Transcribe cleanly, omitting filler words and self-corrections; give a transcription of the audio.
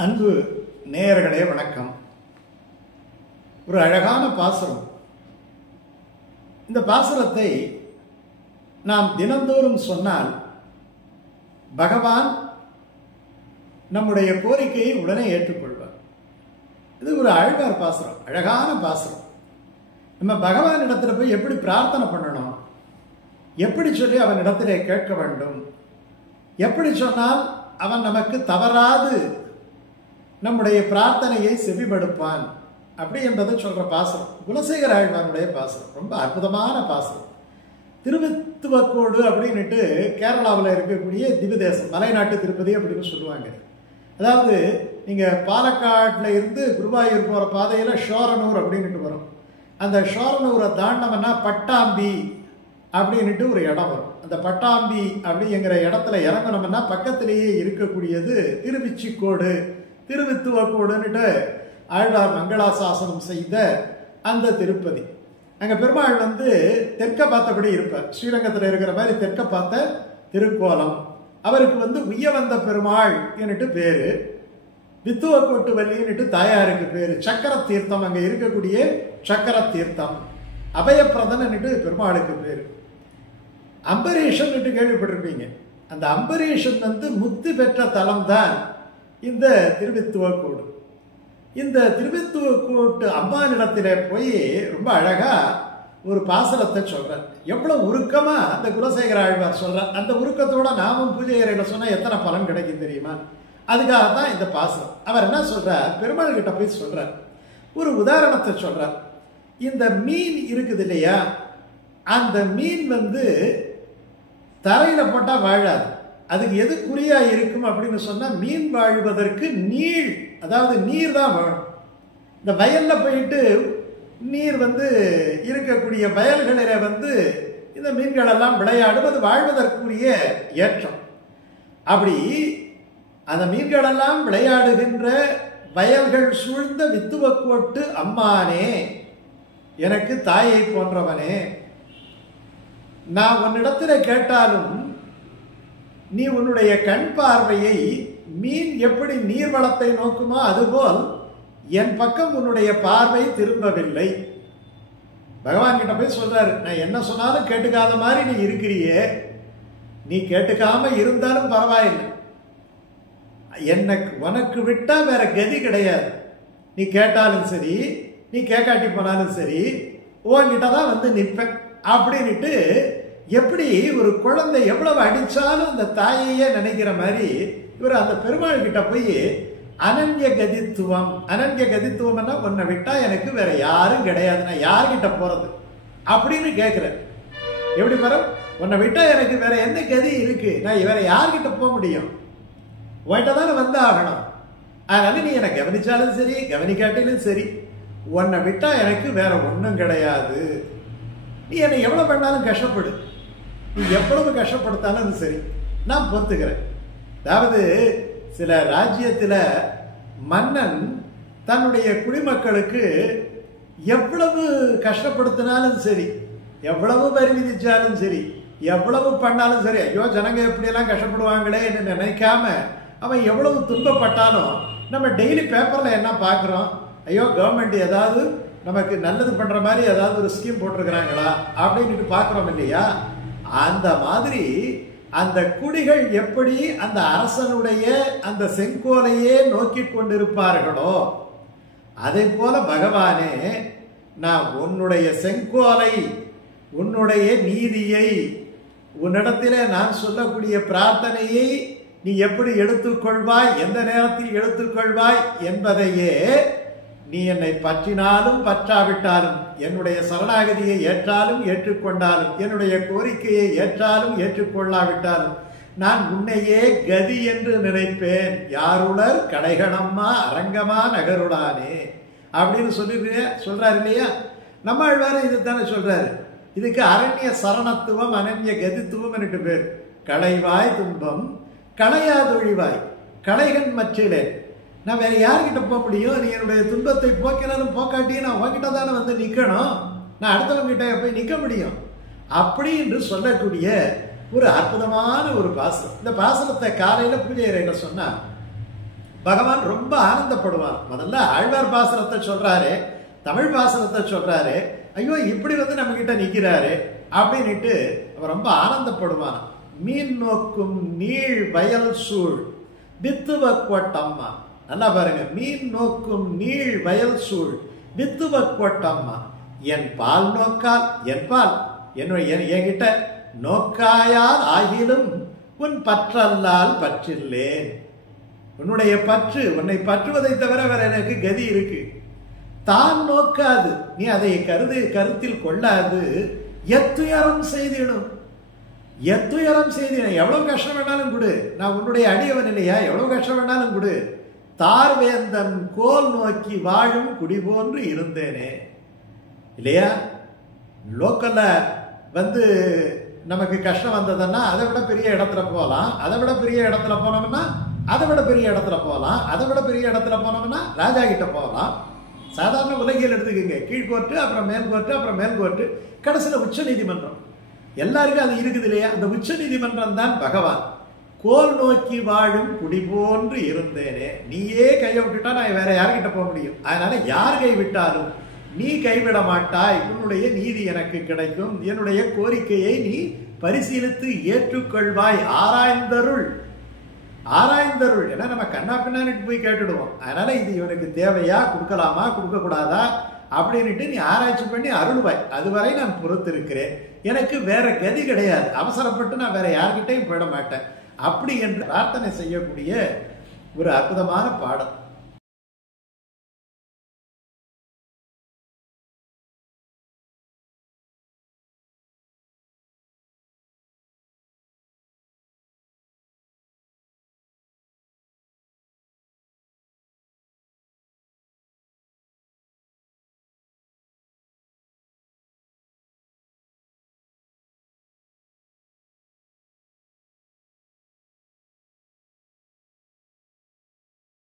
அன்பு நேயர்களே வணக்கம். ஒரு அழகான பாசுரம். இந்த பாசுரத்தை நாம் தினந்தோறும் சொன்னால் பகவான் நம்முடைய கோரிக்கையை உடனே ஏற்றுக்கொள்வார். இது ஒரு ஆழ்வார் பாசுரம், அழகான பாசுரம். நம்ம பகவான் இடத்துல போய் எப்படி பிரார்த்தனை பண்ணணும், எப்படி சொல்லி அவன் இடத்திலே கேட்க வேண்டும், எப்படி சொன்னால் அவன் நமக்கு தவறாது நம்முடைய பிரார்த்தனையை செவிமடுப்பான் அப்படி என்பதை சொல்ற பாசுரம் குலசேகர ஆழ்வாருடைய பாசுரம். ரொம்ப அற்புதமான பாசுரம். திருவித்துவக்கோடு அப்படின்னுட்டு கேரளாவில் இருக்கக்கூடிய திவ்யதேசம், மலைநாட்டு திருப்பதி அப்படின்னு சொல்லுவாங்க. அதாவது நீங்க பாலக்காட்டில் இருந்து குருவாயூர் போற பாதையில ஷோரனூர் அப்படின்னுட்டு வரும். அந்த ஷோரனூரை தாண்டம்னா பட்டாம்பி அப்படின்னுட்டு ஒரு இடம் வரும். அந்த பட்டாம்பி அப்படிங்கிற இடத்துல இறங்கணும்னா பக்கத்திலேயே இருக்கக்கூடியது திருவிச்சிக்கோடு, திருவித்துவக்கோடுன்னுட்டு ஆழ்வார் மங்களாசாசனம் செய்த அந்த திருப்பதி. அங்கே பெருமாள் தெற்க பார்த்தபடி இருப்பார். ஸ்ரீரங்கத்தில் இருக்கிற மாதிரி தெற்க பார்த்த திருக்கோலம். அவருக்கு உய்ய வந்த பெருமாள் என்னட்டு பேரு, வித்துவக்கோட்டு வள்ளின்னுட்டு தாயாருக்கு பேரு, சக்கர தீர்த்தம் அங்கே இருக்கக்கூடிய சக்கர தீர்த்தம், அபயப்பிரதன் பெருமாளுக்கு பேரு. அம்பரீஷன் கேள்விப்பட்டிருப்பீங்க. அந்த அம்பரீஷன் முக்தி பெற்ற தலம் தான் இந்த திருவித்துவக்கோடு. இந்த திருவித்துவக்கோட்டு அம்மானிடத்திலே போய் ரொம்ப அழகா ஒரு பாசுரத்தை சொல்றார். எவ்வளவு உருக்கமா அந்த குலசேகர ஆழ்வார் சொல்றார். அந்த உருக்கத்தோட நாமும் பூஜை அறையில சொன்னா எத்தனை பலன் கிடைக்கும் தெரியுமா? அதுக்காகத்தான் இந்த பாசுரம். அவர் என்ன சொல்றார், பெருமாள் கிட்ட போய் சொல்றார், ஒரு உதாரணத்தை சொல்றார். இந்த மீன் இருக்குது இல்லையா, அந்த மீன் தரையில போட்டா வாழாது. அதுக்கு எது குறியா இருக்கும் அப்படின்னு சொன்னா, மீன் வாழ்வதற்கு நீர், அதாவது நீர் தான் வேணும். இந்த வயல்ல போயிட்டு நீர் இருக்கக்கூடிய வயல்களில இந்த மீன்கள் எல்லாம் விளையாடும். அது வாழ்வதற்குரிய ஏற்றம். அப்படி அந்த மீன்கள் எல்லாம் விளையாடுகின்ற வயல்கள் சூழ்ந்த வித்துவக்கோட்டு அம்மானே, எனக்கு தாயை போன்றவனே, நான் உன்னிடத்துல கேட்டாலும் நீ உன்னுடைய கண் பார்வையை மீன் எப்படி நீர்வளத்தை நோக்குமோ அதுபோல் என் பக்கம் உன்னுடைய பார்வை திரும்பவில்லை. பகவான் கிட்ட போய் சொல்றாரு, நான் என்ன சொன்னாலும் கேட்டுக்காத மாதிரி நீ இருக்கிறியே, நீ கேட்டுக்காம இருந்தாலும் பரவாயில்லை, உனக்கு விட்டா வேற கதி கிடையாது. நீ கேட்டாலும் சரி, நீ கேட்காட்டி போனாலும் சரி, உன்கிட்டதான் நிற்பேன் அப்படின்னுட்டு. எப்படி ஒரு குழந்தை எவ்வளவு அடிச்சாலும் அந்த தாயையே நினைக்கிற மாதிரி இவர் அந்த பெருமாள் கிட்ட போய் அனன்ய கதித்துவம், அனன்ய கதித்துவம்னா உன்னை விட்டா எனக்கு வேற யாரும் கிடையாது, நான் யார்கிட்ட போறது அப்படின்னு கேட்கிற. எப்படி வரும், உன்னை விட்டா எனக்கு வேற எந்த கதி இருக்கு, நான் வேற யார்கிட்ட போக முடியும், உன்கிட்ட தானே ஆகணும். அதனால நீ என்னை கவனிச்சாலும் சரி கவனிக்காட்டிலும் சரி, உன்னை விட்டா எனக்கு வேற ஒன்றும் கிடையாது. நீ என்னை எவ்வளவு பண்ணாலும் கஷ்டப்படு, நீ எவ்வளவு கஷ்டப்படுத்தாலும் சரி, நான் பொறுத்துக்கிறேன். அதாவது சில ராஜ்யத்தில் மன்னன் தன்னுடைய குடிமக்களுக்கு எவ்வளவு கஷ்டப்படுத்தினாலும் சரி, எவ்வளவு வரி விதிச்சாலும் சரி, எவ்வளவு பண்ணாலும் சரி, ஐயோ ஜனங்க எப்படியெல்லாம் கஷ்டப்படுவாங்களே என்று நினைக்காம அவன் எவ்வளவு துன்பப்பட்டாலும், நம்ம டெய்லி பேப்பர்ல என்ன பார்க்குறோம், ஐயோ கவர்மெண்ட் ஏதாவது நமக்கு நல்லது பண்ற மாதிரி ஏதாவது ஒரு ஸ்கீம் போட்டிருக்கிறாங்களா அப்படின்னு பார்க்கிறோம் இல்லையா? அந்த மாதிரி அந்த குடிகள் எப்படி அந்த அரசனுடைய அந்த செங்கோலையே நோக்கி கொண்டிருப்பார்களோ, அதே போல பகவானே, நான் உன்னுடைய செங்கோலை, உன்னுடைய நீதியை, உன்னிடத்திலே நான் சொல்லக்கூடிய பிரார்த்தனையை நீ எப்படி எடுத்துக்கொள்வாய், எந்த நேரத்தில் எடுத்துக்கொள்வாய் என்பதையே, நீ என்னை பற்றினாலும் பற்றாவிட்டாலும், என்னுடைய சரணாகதியை ஏற்றாலும் ஏற்றுக்கொண்டாலும், என்னுடைய கோரிக்கையை ஏற்றாலும் ஏற்றுக்கொள்ளாவிட்டாலும், நான் உன்னையே கதி என்று நினைப்பேன். யாருளர் கடைகணம்மா அரங்கமா நகருளானே அப்படின்னு சொல்றாரு இல்லையா? நம்மாழ்வாரும் இது தானே சொல்றாரு. இதுக்கு அரண்ய சரணத்துவம் அனன்ய கதித்துவம் என்று பேர். களைவாய் துன்பம் களையாதொழிவாய் களைகன் மற்றிலே, நான் வேற யார்கிட்ட போக முடியும்? நீ என்னுடைய துன்பத்தை போக்கினாலும் போக்காட்டியும் நான் உங்ககிட்ட தானே நிற்கணும், நான் அடுத்தவங்கிட்ட போய் நிற்க முடியும் அப்படி என்று சொல்லக்கூடிய ஒரு அற்புதமான ஒரு பாசனம். இந்த பாசனத்தை காலையில பூஜை அறையில சொன்னா பகவான் ரொம்ப ஆனந்தப்படுவான். முதல்ல ஆழ்வார் பாசனத்தை சொல்றாரு, தமிழ் பாசனத்தை சொல்றாரு, ஐயோ இப்படி வந்து நம்ம கிட்ட நிக்கிறாரு அப்படின்னுட்டு அவன் ரொம்ப ஆனந்தப்படுவான். மீன் நோக்கும் நீள் வயல் சூழ் வித்துவ கோட்டம்மா. நல்லா பாருங்க, மீன் நோக்கும் நீள் வயல் சூழ் வித்துவ கோட்டம்மா. என் பால் நோக்கால், என் பால் என்கிட்ட நோக்காயால் ஆகிலும் உன் பற்றல்லால் பற்றில்லேன். உன்னுடைய பற்று, உன்னை பற்றுவதை தவிர வேற எனக்கு கதி இருக்கு. தான் நோக்காது, நீ அதை கருத்தில் கொள்ளாது. எத்துயரம் செய்திடும், எத்துயரம் செய்திடும். எவ்வளவு கஷ்டம் வேணாலும் கொடு, நான் உன்னுடைய அடியவன் இல்லையா, எவ்வளவு கஷ்டம் வேணாலும் கொடு. தார்வேந்தன் கோல் நோக்கி வாழும் குடி போன்று இருந்தேனே. இல்லையா, லோக்கல்ல வந்து நமக்கு கஷ்டம் வந்ததுன்னா அதை விட பெரிய இடத்துல போகலாம், அதை விட பெரிய இடத்துல போனோம்னா அதை விட பெரிய இடத்துல போகலாம், அதை விட பெரிய இடத்துல போனோம்னா ராஜா கிட்ட போகலாம். சாதாரண உலகில் எடுத்துக்கங்க, கீழ்கோர்ட்டு, அப்புறம் மேல்கோர்ட்டு, அப்புறம் மேல்கோர்ட்டு, கடைசியில் உச்ச நீதிமன்றம். எல்லாருக்கும் அது இருக்குது இல்லையா. அந்த உச்ச நீதிமன்றம் தான் பகவான். கோல் நோக்கி வாழும் குடி போன்று இருந்தேனே. நீயே கையை விட்டுட்டா நான் வேற யார்கிட்ட போக முடியும். அதனால யார் கைவிட்டாலும் நீ கைவிட மாட்டாய். உன்னுடைய நீதி எனக்கு கிடைக்கும். என்னுடைய கோரிக்கையை நீ பரிசீலித்து ஏற்றுக்கொள்வாய். ஆராய்ந்தருள், ஆராய்ந்தருள். ஏன்னா நம்ம கண்ணா பின்னான்னு போய் கேட்டுடுவோம். அதனால இது இவனுக்கு தேவையா, கொடுக்கலாமா, கொடுக்க கூடாதா அப்படின்னுட்டு நீ ஆராய்ச்சி பண்ணி அருள்வாய். அதுவரை நான் பொறுத்திருக்கிறேன். எனக்கு வேற கதி கிடையாது. அவசரப்பட்டு நான் வேற யார்கிட்டையும் போயிட மாட்டேன். அப்படி என்று பிரார்த்தனை செய்யக்கூடிய ஒரு அற்புதமான பாடல்.